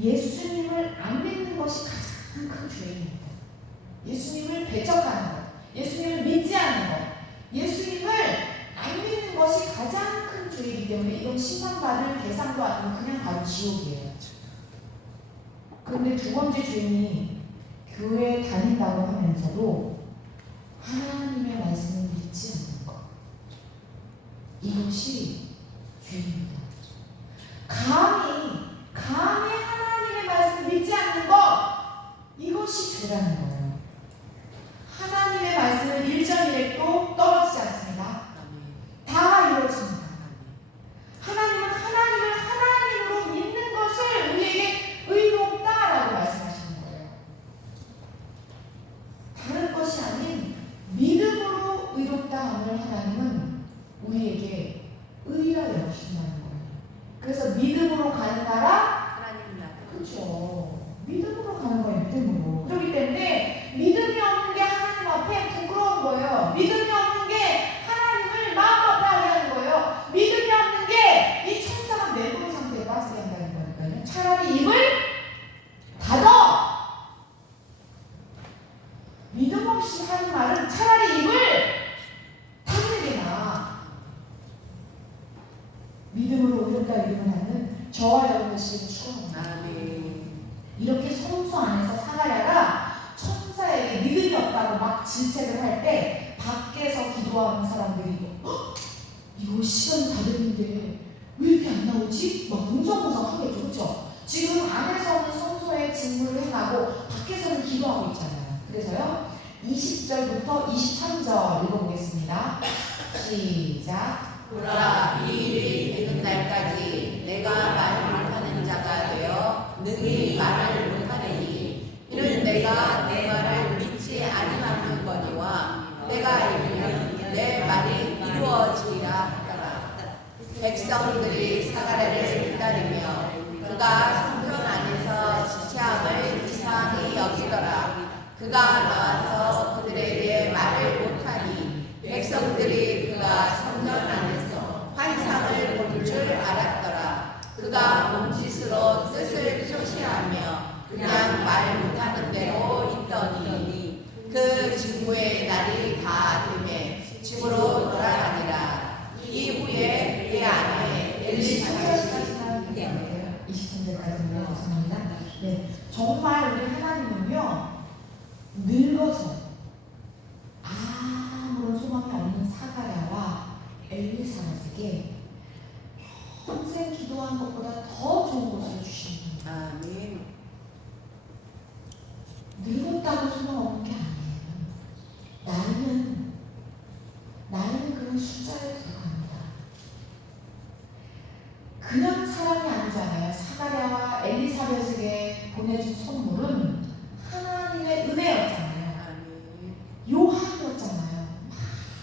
예수님을 안 믿는 것이 가장 큰 죄입니다. 예수님을 배척하는 것, 예수님을 믿지 않는 것, 예수님을 안 믿는 것이 가장 큰 죄이기 때문에 이건 심판받을 대상도 아니고 그냥 바로 지옥이에요. 그런데 두 번째 죄인이 교회에 다닌다고 하면서도 하나님의 말씀을 믿지 않는 것, 이것이 죄입니다. 감히 하나님의 말씀을 믿지 않는 것, 이것이 죄라는 거예요. 하나님의 말씀을 1.1획도 떨어지지 않습니다. 다 이루어집니다. 하나님은 하나님을 하나님으로 믿는 것을 우리에게 의롭다라고 말씀하시는 거예요. 다른 것이 아닌 믿음으로 의롭다 하는 하나님은 우리에게 의라 여기신다는 거예요. 그래서 믿음으로 가는 나라, 하나님 나라. 그렇죠. 믿음으로 가는 거예요. 믿음으로. 그렇기 때문에 믿음이 없는 게 하나님 앞에 부끄러운 거예요. 믿음이 없는 게 하나님을 마음 앞에 하게 하는 거예요. 믿음이 없는 게 이 천사가 내부로 상태에 빠지게 한다는 거니까요. 차라리 입을 닫아. 믿음 없이 하는 말은 차라리 입을 닫는 게 나아. 믿음으로 의롭다 이름을 하는 저와 여러분 되시기를 축원합니다. 아멘. 이렇게 성소 안에서 사가랴가 천사에게 믿음이 없다고 막 질책을 할 때 밖에서 기도하는 사람들이 이거 시간이 다 됐는데 왜 이렇게 안 나오지? 막 뭉성뭉성하겠죠, 그렇죠? 지금 안에서는 성소에 직무를 행하고 밖에서는 기도하고 있잖아요. 그래서요 20절부터 23절 읽어보겠습니다. 시작. 보라, 이 일이 되는 날까지 내가 말을 못하는 자가 되어 능히 말을 못하리니 이는 내가 내 말을 믿지 아니하는 거니와 내가 이르면 내 말이 이루어지리라 하더라. 백성들이 사가랴를 기다리며 그가 성전 안에서 지체함을 이상히 여기더라. 그가 나와서 그들에게 말을 못하니 백성들이 그가 성전 안에서 환상을 볼 줄 알았더라. 그가 몸짓으로 뜻을 표시하며 그냥 말 못하는 대로 있더니 그 직무의 날이 다 되매 집으로 돌아가니라. 이후에 그 안에 엘리사벳이 23절까지는 죄송합니다. 네, 정말 우리 하나님은요 늙어서 아무런 소망이 없는 사가랴와 엘리사벳에게 평생 기도한 것보다 더 좋은 것을 주시는 거예요. 아멘. 늙었다고 소망 없는 게 아니에요. 나이는 그런 숫자에 불과합니다. 그냥 사람이 아니잖아요. 사가랴와 엘리사벳에게 보내준 선물은 하나님의 은혜였잖아요. 아멘. 요한이었잖아요.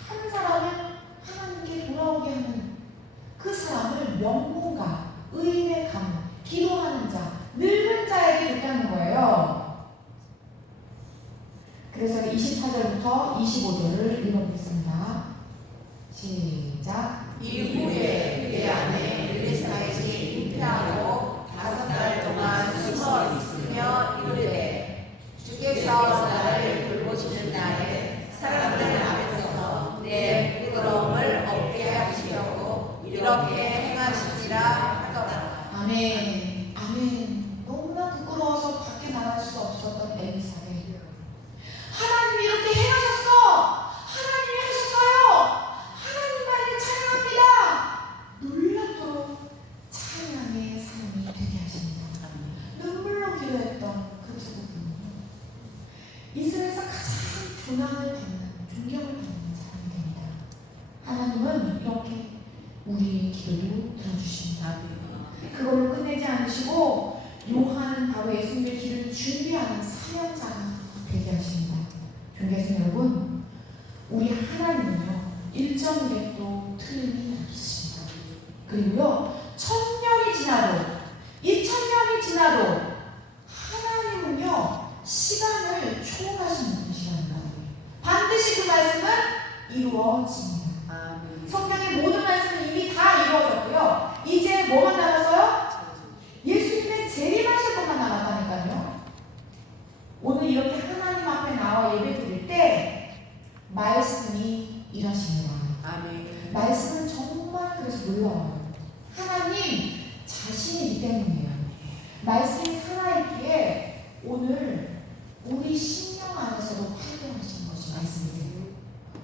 많은 사람을 하나님께 돌아오게 하는 그 사람을 명문가, 의인의 가문, 기도하는 자, 늙은 자에게 줬다는 거예요. 그래서 24절부터 25절을 읽어보겠습니다. 시작. 이후에 그의 아내 엘리사벳이 잉태하고 5달 동안 숨어 있으며 이르되 주께서 나를 돌보시는 날에 사람들 앞에서 내 부끄러움을 없게 하시려고 이렇게 행하시리라 하더라. 아멘. 아멘. 너무나 부끄러워서 밖에 나갈 수 없었던 엘리사벳. 하나님이 이렇게 행하셨어. 하나님이 하셨어요. 하나님만을 찬양합니다. 놀랍도록 찬양의 삶이 되게 하셨어요. 조난을 받는, 존경을 받는 사람이 됩니다. 하나님은 이렇게 우리의 기도도 들어주십니다. 그걸로 끝내지 않으시고 요한은 바로 예수님의 길을 준비하는 사명자가 되게 하십니다. 존경하신 여러분, 우리 하나님은요 1.1도 틀림이 없으십니다. 그리고요 1000년이 지나도 2000년이 지나도 하나님은요 시간을 초월하시는 분이시랍니다. 반드시 그 말씀은 이루어집니다. 성경의 모든 말씀은 이미 다 이루어졌고요. 이제 뭐만 남았어요? 예수님의 재림하실 것만 남았다니까요. 오늘 이렇게 하나님 앞에 나와 예배 드릴 때 말씀이 일하십니다. 말씀은 정말 그래서 놀라워요. 하나님 자신이기 때문이에요. 말씀이 살아있기에 오늘 우리 심령 안에서도 활동하시는 것이 말씀이세요.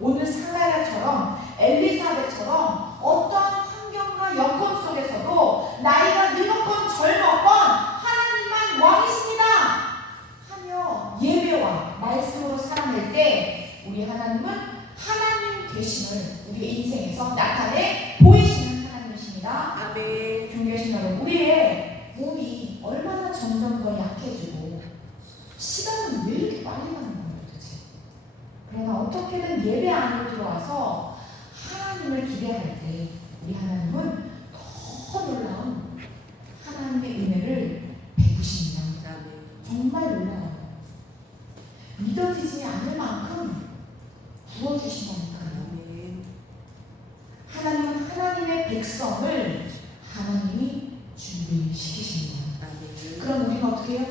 오늘 사가랴처럼 엘리사벳처럼 어떤 환경과 여건 속에서도 나이가 늙었건 젊었건 하나님만 왕이십니다 하며 예배와 말씀으로 살아낼 때 우리 하나님은 하나님 되심을 우리의 인생에서 나타내 보이시는 하나님이십니다. 존경하신 여러분, 우리의 몸이 얼마나 점점 더 약해지고 시간은 왜 이렇게 빨리 가는 거예요 도대체? 그러나 어떻게든 예배 안으로 들어와서 하나님을 기대할 때 우리 하나님은 더 놀라운 하나님의 은혜를 베푸십니다. 정말 놀라워요. 믿어지지 않을 만큼 부어주신다니까요. 하나님은 하나님의 백성을 하나님이 준비시키십니다. 그럼 우리는 어떻게 해요?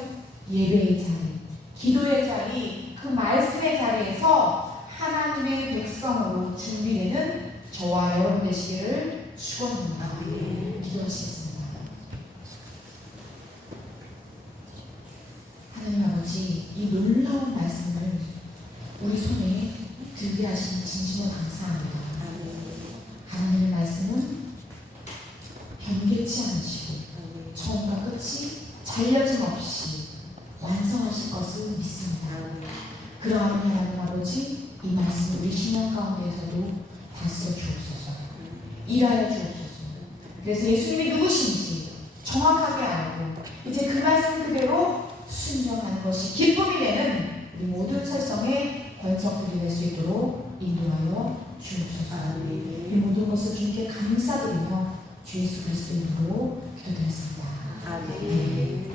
예배의 자리, 기도의 자리, 그 말씀의 자리에서 하나님의 백성으로 준비되는 저와 여러분 되시기를 축원합니다. 기도하시겠습니다. 하나님 아버지, 이 놀라운 말씀을 우리 손에 들게 하시는 진심으로 감사합니다. 하나님의 말씀은 변개치 않으시고 처음과 끝이 잘려짐 없이 완성하실 것을 믿습니다. 그러한 하나님 아버지, 이 말씀을 우리 신앙 가운데에서도 다스려 주옵소서, 일하여 주옵소서. 그래서 예수님이 누구신지 정확하게 알고 이제 그 말씀 그대로 순종하는 것이 기쁨이 되는 우리 모든 설성의 권속들이 될 수 있도록 인도하여 주옵소서. 이 모든 것을 주님께 감사드리며 주 예수 그리스도 이름으로 기도드렸습니다. 아멘.